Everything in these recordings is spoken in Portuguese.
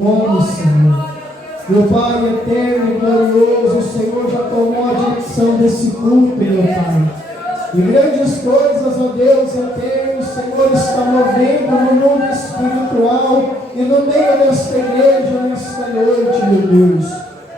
nome, Senhor. Meu Pai eterno e glorioso, o Senhor já tomou a direção desse culto, meu Pai. E grandes coisas, ó Deus eterno, o Senhor está movendo no mundo espiritual e no meio desta igreja nesta noite, meu Deus.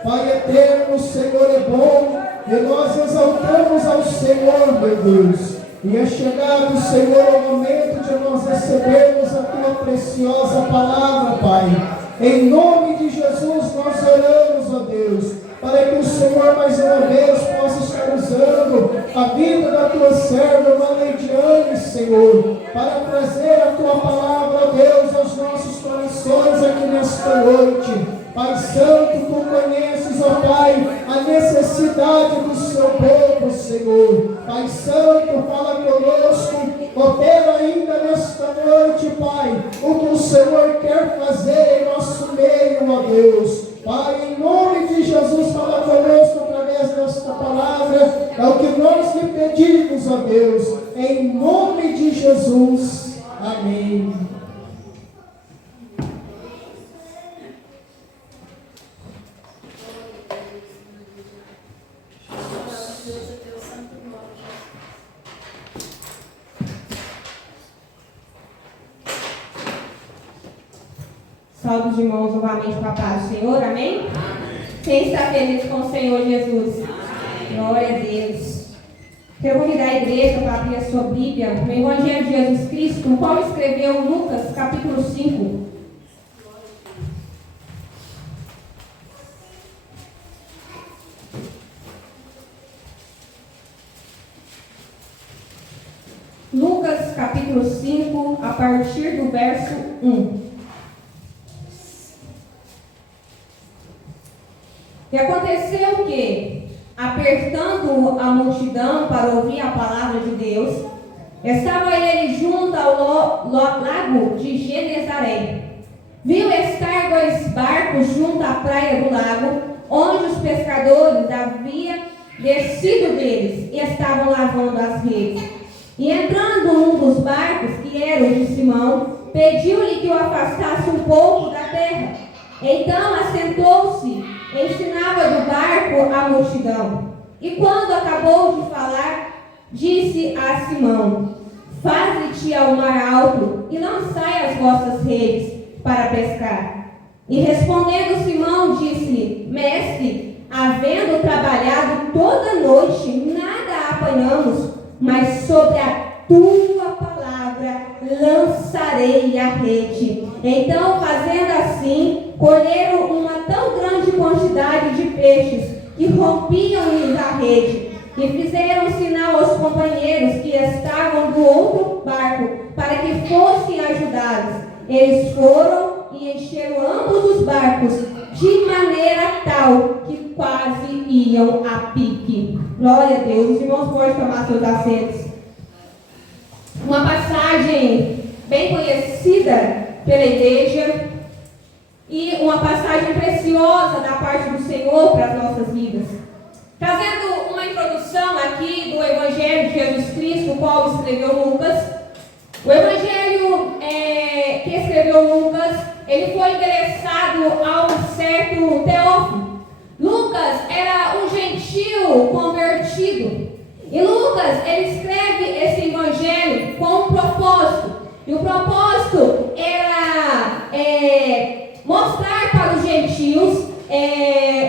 Pai eterno, o Senhor é bom e nós exaltamos ao Senhor, meu Deus. E é chegado, Senhor, o momento de nós recebermos a Tua preciosa palavra, Pai. Em nome de Jesus nós oramos, ó Deus, para que o Senhor mais uma vez possa estar usando a vida da Tua serva, Valediane, Senhor, para trazer a Tua palavra, ó Deus, aos nossos corações aqui nesta noite. Pai Santo, Tu conheces, ó Pai, a necessidade do Seu povo, Senhor. Pai Santo, fala conosco, opera ainda nesta noite, Pai, o que o Senhor quer fazer em nosso meio, ó Deus. Pai, em nome de Jesus, fala conosco através desta palavra, é o que nós lhe pedimos, ó Deus, em nome de Jesus. Amém. Salve os irmãos novamente com a paz do Senhor, amém? Quem está feliz com o Senhor Jesus? Amém. Glória a Deus. Quero convidar a igreja para abrir a sua Bíblia no Evangelho de Jesus Cristo, o qual escreveu Lucas, capítulo 5. Lucas, capítulo 5, a partir do verso 1. E aconteceu que, apertando a multidão para ouvir a palavra de Deus, estava ele junto ao lago de Genezaré. Viu estar 2 barcos junto à praia do lago, onde os pescadores haviam descido deles e estavam lavando as redes. E entrando num dos barcos, que era o de Simão, pediu-lhe que o afastasse um pouco da terra. Então assentou-se, ensinava do barco a multidão. E quando acabou de falar, disse a Simão: faze-te ao mar alto e lançai as vossas redes para pescar. E respondendo Simão, disse-lhe: mestre, havendo trabalhado toda a noite, nada apanhamos, mas sobre a tua palavra lançarei a rede. Então, fazendo assim, colheram uma tão grande quantidade de peixes que rompiam-lhes a rede. E fizeram sinal aos companheiros que estavam do outro barco para que fossem ajudados. Eles foram e encheram ambos os barcos de maneira tal que quase iam a pique. Glória a Deus. Os irmãos podem tomar seus assentos. Uma passagem bem conhecida pela igreja e uma passagem preciosa da parte do Senhor para as nossas vidas. Trazendo uma introdução aqui do Evangelho de Jesus Cristo, o qual escreveu Lucas. O Evangelho que escreveu Lucas, ele foi endereçado a um certo Teófilo. Lucas era um gentil convertido. E Lucas, ele escreve esse evangelho com um propósito. E o propósito era mostrar para os gentios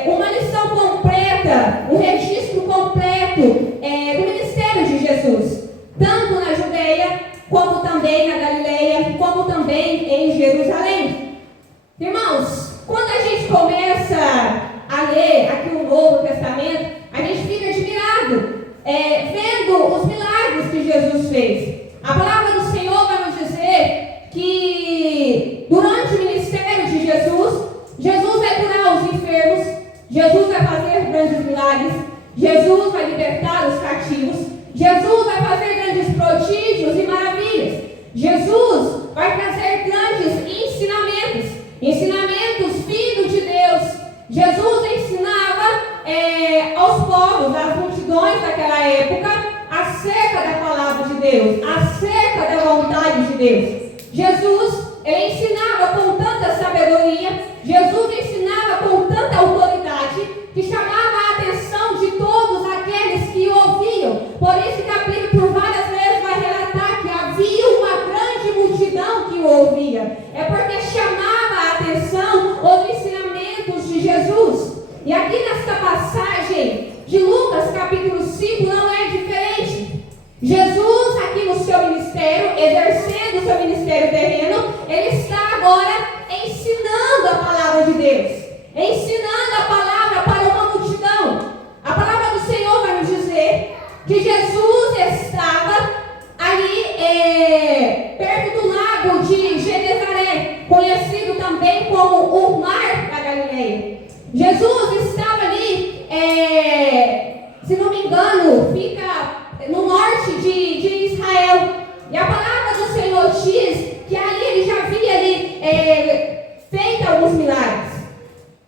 uma lição completa, um registro completo do ministério de Jesus. Tanto na Judeia, como também na Galileia, como também em Jerusalém. Irmãos, quando a gente começa a ler aqui o Novo Testamento, a gente fica admirado. Vendo os milagres que Jesus fez. A palavra do Senhor vai nos dizer que durante o ministério de Jesus, Jesus vai curar os enfermos, Jesus vai fazer grandes milagres, Jesus vai libertar os cativos, Jesus vai fazer grandes prodígios e maravilhas, Jesus vai trazer grandes ensinamentos vindos de Deus. Jesus ensinava aos povos, às multidões daquela época, acerca da palavra de Deus, acerca da vontade de Deus. Jesus ele ensinava com tanta sabedoria, Jesus ensinava com tanta autoridade, que chamava a atenção de todos aqueles que o ouviam. Por isso que a Bíblia por várias vezes vai relatar que havia uma grande multidão que o ouvia. É porque chamava a atenção os ensinamentos de Jesus. E aqui nesta passagem de Lucas capítulo 5 não é diferente. Jesus aqui no seu ministério, exercendo o seu ministério terreno, ele está agora ensinando a palavra de Deus, ensinando a palavra para uma multidão. A palavra do Senhor vai nos dizer que Jesus estava ali perto do lago de Genezaré, conhecido também como o Mar da Galileia. Jesus estava ali, se não me engano, fica no norte de Israel. E a palavra do Senhor diz que ali ele já havia feito alguns milagres.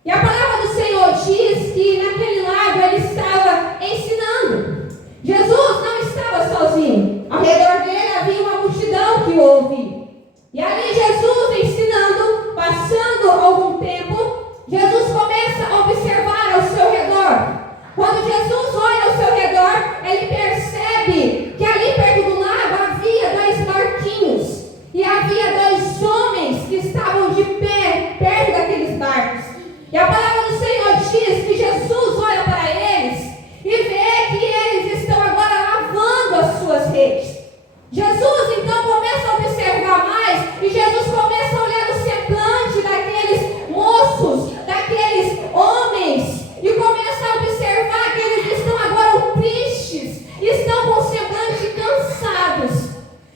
E a palavra do Senhor diz que naquele lago ele estava ensinando. Jesus não estava sozinho. Ao redor dele havia uma multidão que o ouvia. E ali Jesus ensinando, passando algum tempo, Jesus começa a observar ao seu redor. Quando Jesus olha ao seu redor, ele percebe que ali perto do lago havia 2 barquinhos. E havia 2 homens que estavam de pé perto daqueles barcos. E a palavra do Senhor diz que Jesus olha para eles e vê que eles estão agora lavando as suas redes. Jesus então começa a observar mais e Jesus começa a olhar o semblante daqueles moços, daqueles homens, e começa a observar que eles estão agora tristes, estão com o semblante cansados.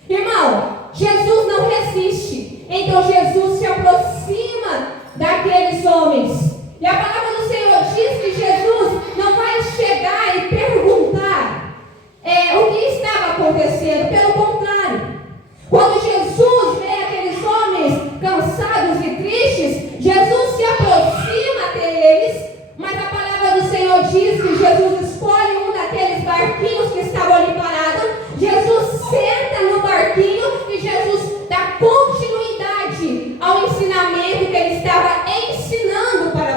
Irmão, Jesus não resiste. Então Jesus se aproxima daqueles homens. E a palavra do Senhor diz que Jesus não vai chegar e perguntar o que estava acontecendo. Pelo contrário, quando Jesus vê aqueles homens cansados e tristes, Jesus se aproxima deles. Mas a palavra do Senhor diz que Jesus escolhe um daqueles barquinhos que estavam ali parados. Jesus senta no barquinho e Jesus dá continuidade ao ensinamento que ele estava ensinando para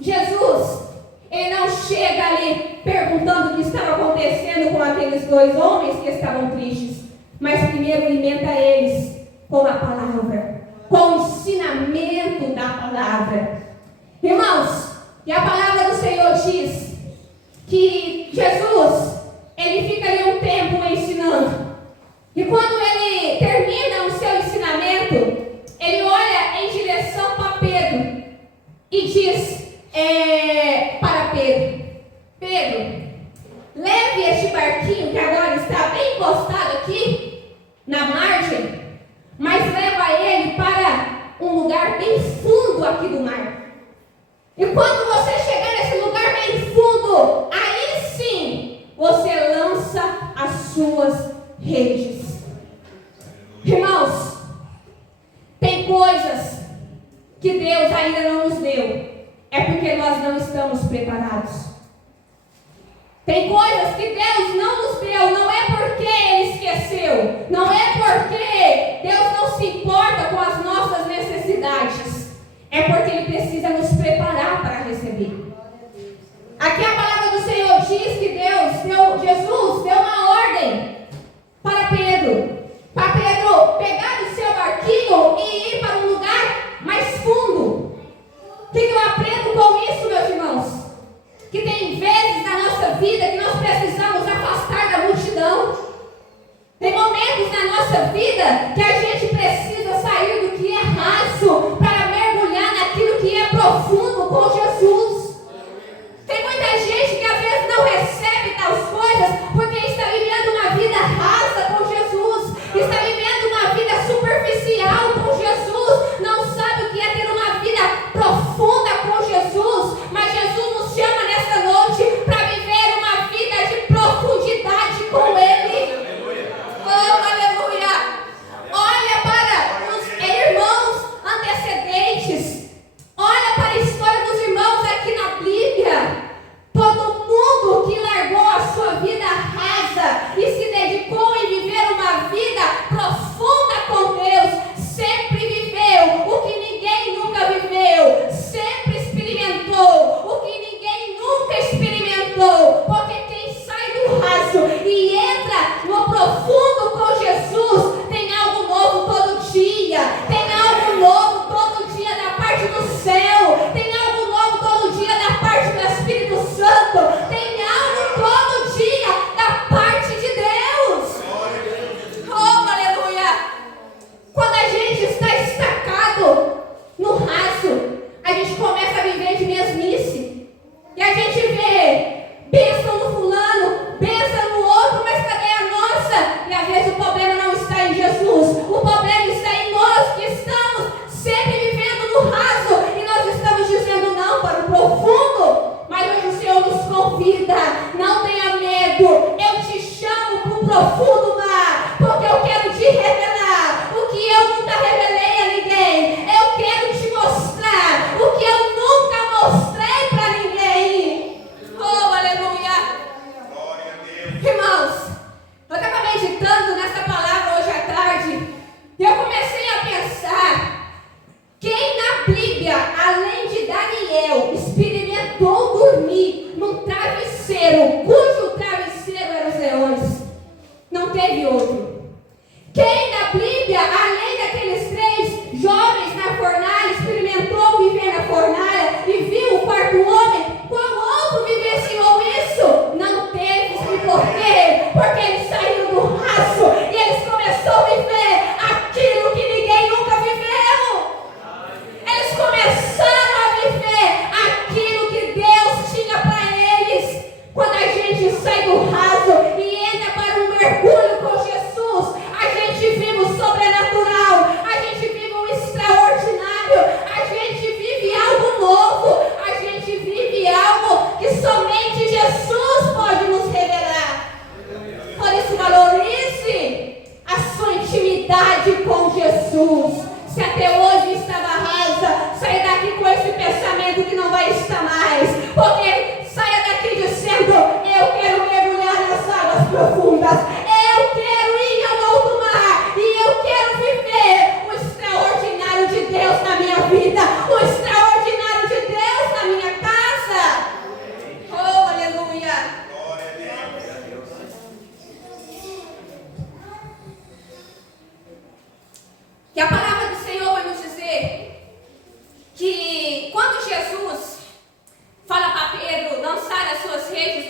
Jesus, ele não chega ali perguntando o que estava acontecendo com aqueles dois homens que estavam tristes, mas primeiro alimenta eles com a palavra, com o ensinamento da palavra. Irmãos, e a palavra do Senhor diz que Jesus, ele fica ali um tempo ensinando. E quando ele termina o seu ensinamento, ele olha em direção para Pedro e diz para Pedro: Pedro, leve este barquinho que agora está bem encostado aqui na margem, mas leva ele para um lugar bem fundo aqui do mar. E quando você chegar nesse lugar bem fundo, aí sim você lança as suas redes. Irmãos, tem coisas que Deus ainda não nos deu, é porque nós não estamos preparados. Tem coisas que Deus não nos deu, não é porque Ele esqueceu, não é porque Deus não se importa com as nossas necessidades, é porque Ele precisa nos preparar para receber. Aqui a palavra do Senhor diz que Jesus deu uma ordem para Pedro pegar o seu barquinho e ir para um lugar mais fundo. O que eu aprendo com isso, meus irmãos? Que tem vezes na nossa vida que nós precisamos afastar da multidão. Tem momentos na nossa vida que a gente precisa sair do que é raso para mergulhar naquilo que é profundo com Jesus.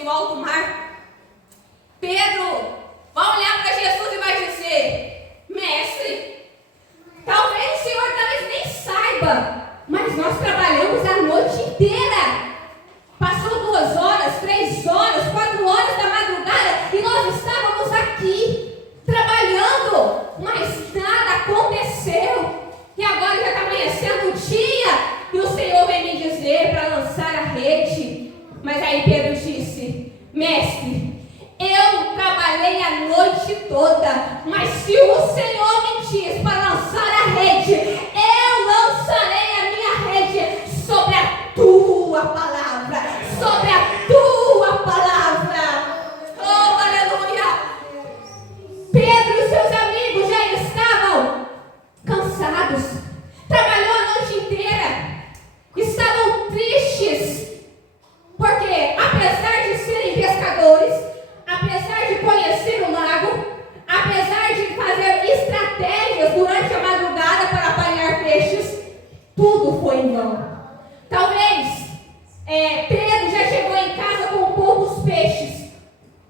no alto mar. Pedro vai olhar para Jesus e vai dizer: Mestre, talvez o Senhor talvez nem saiba, mas nós trabalhamos a noite inteira. Passou 2 horas, 3 horas, 4 horas da madrugada e nós estávamos aqui trabalhando, mas nada aconteceu. E agora já está amanhecendo o dia e o Senhor vem me dizer para lançar a rede. Mas aí Pedro disse: Mestre, eu trabalhei a noite toda, mas se o Senhor me diz para lançar a rede, eu lançarei a minha rede sobre a tua palavra, sobre a tua palavra. Oh, aleluia! Pedro e seus amigos já estavam cansados, trabalhou a noite inteira, estavam tristes, porque apesar de serem pescadores, apesar de conhecer o lago, apesar de fazer estratégias durante a madrugada para apanhar peixes, tudo foi em vão. Talvez Pedro já chegou em casa com poucos peixes,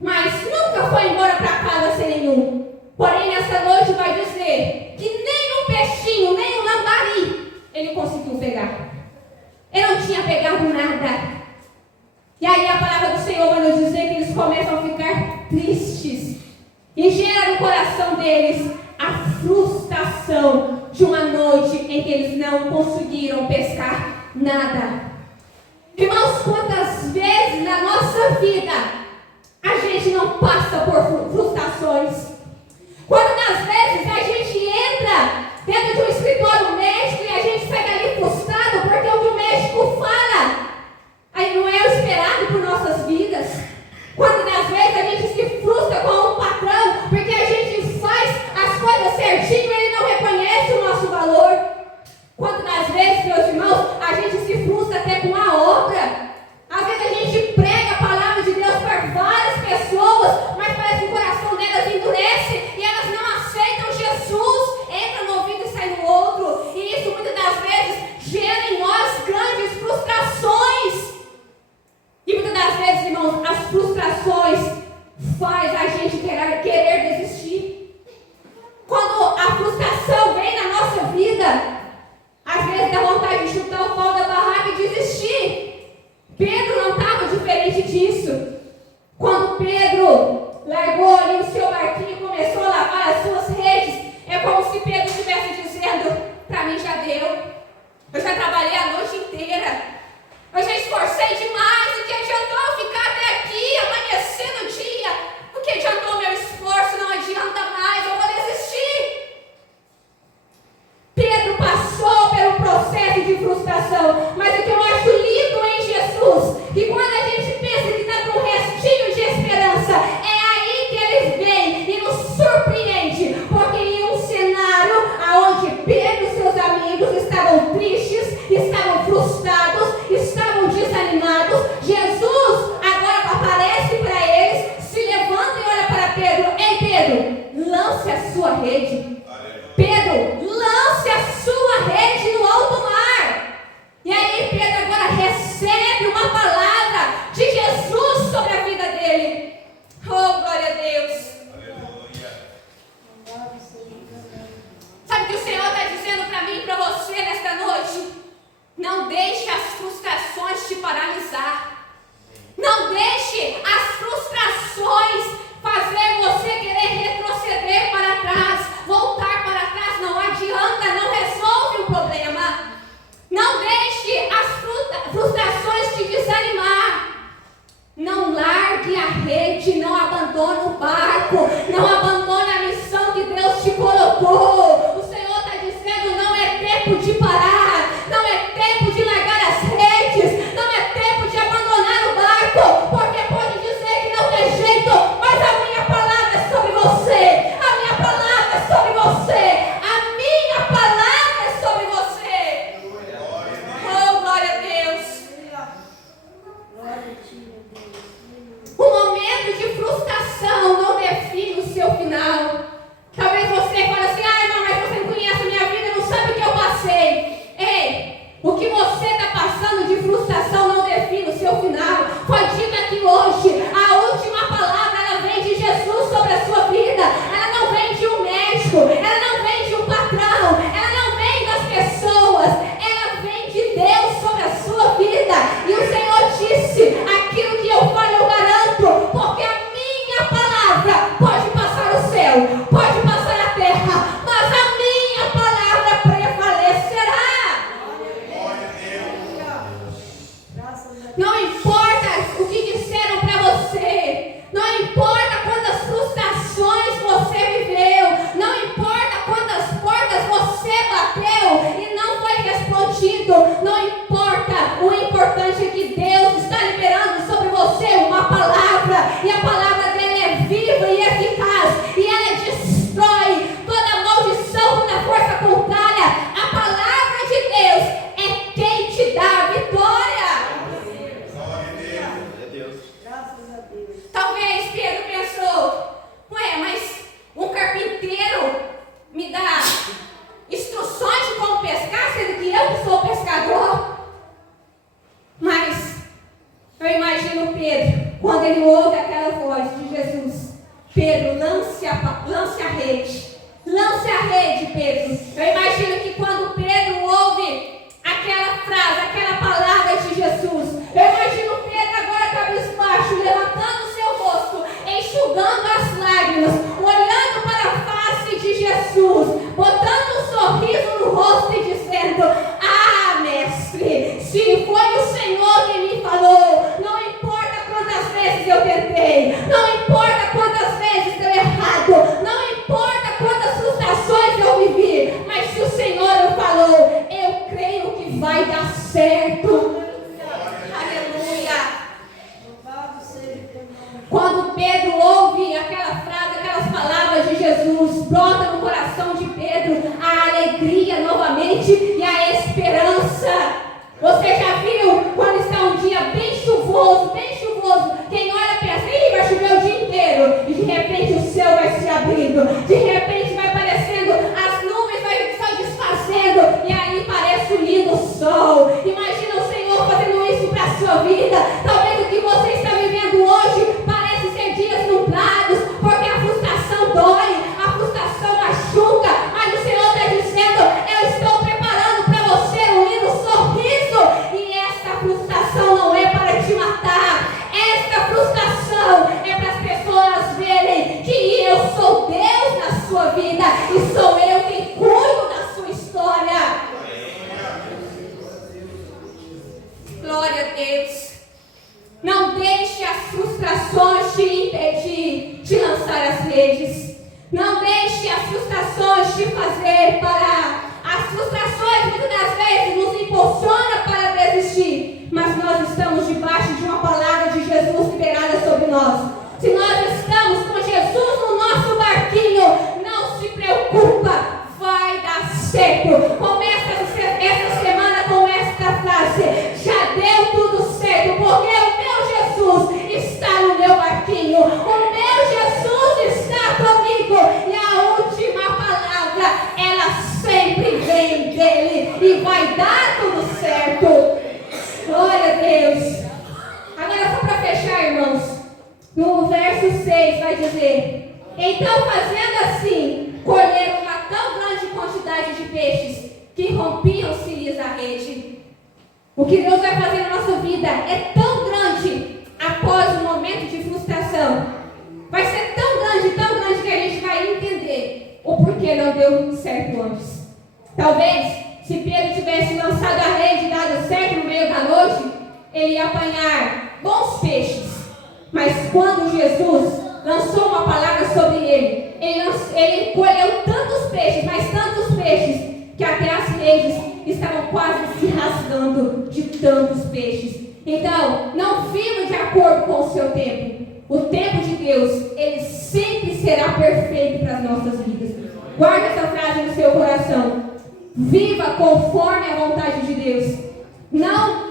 mas nunca foi embora para casa sem nenhum. Porém, nessa noite vai dizer que nem um peixinho, nem um lambari ele conseguiu pegar. Ele não tinha pegado nada. E aí a palavra do Senhor vai nos dizer que eles começam a ficar tristes. E gera no coração deles a frustração de uma noite em que eles não conseguiram pescar nada. Irmãos, quantas vezes na nossa vida a gente não passa por frustrações? Quantas vezes a gente entra dentro de um escritório médico e a gente sai dali frustrado porque o que o médico fala aí não é o esperado por nossas vidas? Quantas vezes a gente se frustra com um patrão porque a gente faz as coisas certinho e ele não reconhece o nosso valor? Quantas vezes, meus irmãos, a gente se frustra até com a obra? Às vezes a gente prega a palavra de Deus para várias pessoas, mas parece que o coração delas endurece e elas não aceitam Jesus. Entra no ouvido e sai no outro. E isso muitas das vezes gera em nós grandes frustrações. E muitas das vezes, irmãos, as frustrações faz a gente querer desistir. Quando a frustração vem na nossa vida, às vezes dá vontade de chutar o pau da barraca e desistir. Pedro não estava diferente disso. Quando Pedro largou ali o seu barquinho e começou a lavar as suas redes, é como se Pedro estivesse dizendo: para mim já deu. Eu já trabalhei a noite inteira. Eu já esforcei demais. O que adiantou ficar até aqui, amanhecendo o dia? O que ele ouve aquela voz de Jesus: Pedro, lance a rede. Lance a rede, Pedro. Eu imagino que quando Pedro ouve aquela frase, aquela palavra de Jesus, eu imagino Pedro agora cabisbaixo, levantando o seu rosto, enxugando as lágrimas, olhando para a face de Jesus, botando um sorriso no rosto e dizendo: ah, mestre, se foi o Senhor que me falou, não importa quantas vezes eu tentei, não importa quantas vezes deu errado, não importa quantas frustrações eu vivi, mas se o Senhor falou, eu creio que vai dar certo. Aleluia. Quando Pedro ouve aquela frase, aquelas palavras de Jesus, brota no coração de Pedro a alegria novamente e a esperança. Você já viu quando está um dia bem chuvoso, quem olha pensa: ih, vai chover o dia inteiro, e de repente o céu vai se abrindo, de repente vai aparecendo, as nuvens vai se desfazendo, e aí parece o lindo sol. Imagina o Senhor fazendo isso para a sua vida. Talvez o que você está vivendo hoje parece ser dias nublados, porque a frustração dói, a frustração machuca, mas o Senhor está dizendo: eu estou preparando para você um lindo sorriso, e essa frustração não é para te matar, esta frustração é para as pessoas verem que eu sou Deus na sua vida e sou eu quem cuido da sua história. Glória a Deus. Não deixe as frustrações te impedir de lançar as redes. Não deixe as frustrações te fazer parar. As frustrações muitas das vezes nos impulsionam para desistir, mas nós estamos debaixo de uma palavra de Jesus liberada sobre nós. Se nós estamos com Jesus no nosso barquinho, não se preocupa, vai dar certo. Começa essa semana com esta frase: já deu tudo certo, porque o meu Jesus está no meu barquinho, o meu Jesus está comigo, e a última palavra, ela sempre vem dele, e vai dar tudo certo. Glória a Deus. Agora, só para fechar, irmãos, no verso 6 vai dizer: então, fazendo assim, colheram uma tão grande quantidade de peixes que rompiam-se-lhes a rede. O que Deus vai fazer na nossa vida é tão grande após o momento de frustração. Vai ser tão grande que a gente vai entender o porquê não deu certo antes. Talvez, se Pedro tivesse lançado a rede e dado certo no meio da noite, ele ia apanhar bons peixes. Mas quando Jesus lançou uma palavra sobre ele, ele colheu tantos peixes, mas tantos peixes, que até as redes estavam quase se rasgando de tantos peixes. Então, não viva de acordo com o seu tempo. O tempo de Deus, ele sempre será perfeito para as nossas vidas. Guarde essa frase no seu coração. Viva conforme a vontade de Deus. Não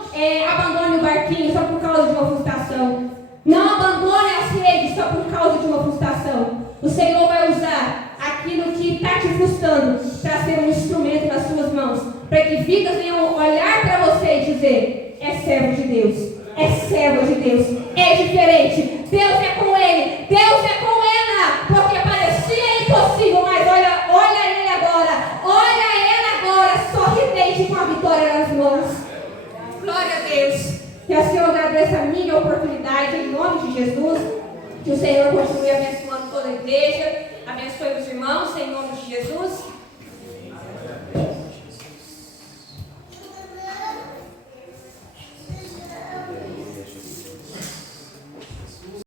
abandone o barquinho só por causa de uma frustração. Não abandone as redes só por causa de uma frustração. O Senhor vai usar aquilo que está te frustrando para ser um instrumento nas suas mãos, para que vidas venham olhar para você e dizer: é servo de Deus, é servo de Deus, é diferente, Deus é com ele, Deus é com ela, porque parecia impossível, mas olha ele agora, sorridente com a vitória nas mãos. Glória a Deus. Que o Senhor agradeça a minha oportunidade em nome de Jesus. Que o Senhor continue abençoando toda a igreja, abençoe os irmãos em nome de Jesus.